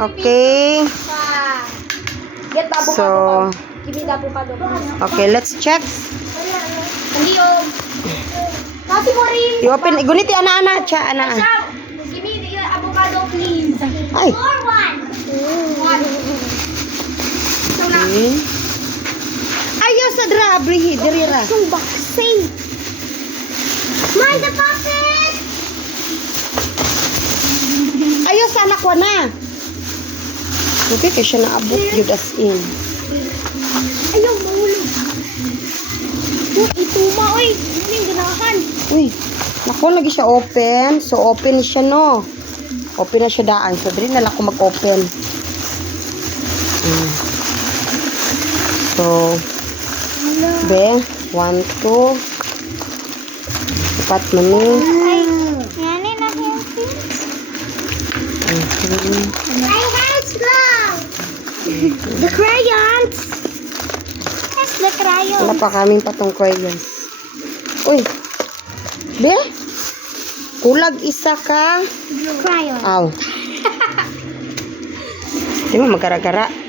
Okay. Get the avocado. So, Give me the avocado. okay, let's check. Hindi yung... Kasi mo rin. I-open. Guniti, ana. Cha, ana. Give me the avocado, please. Ay. One. So na. Okay. Ayaw sa drabri. Dirira. Yung vaccine. My, the puppet! Ayaw sa anak ko na. Okay, kaya siya naabot. Yun as in. Ayaw, mahulog. Ituma, oy. Ano yung ganahan? Uy. Naku, lagi siya open. So, open siya, no. Open na siya daan. So, dali na lang ako mag-open. So, be, 1, 2. Dapat mami. Ay, yan na yung things. My hands long. The crayons. Yes, the crayons. Wala pa kaming patong crayons. Uy. Be? Kulag isa ka. Crayon. Aw. Di mo magara-gara.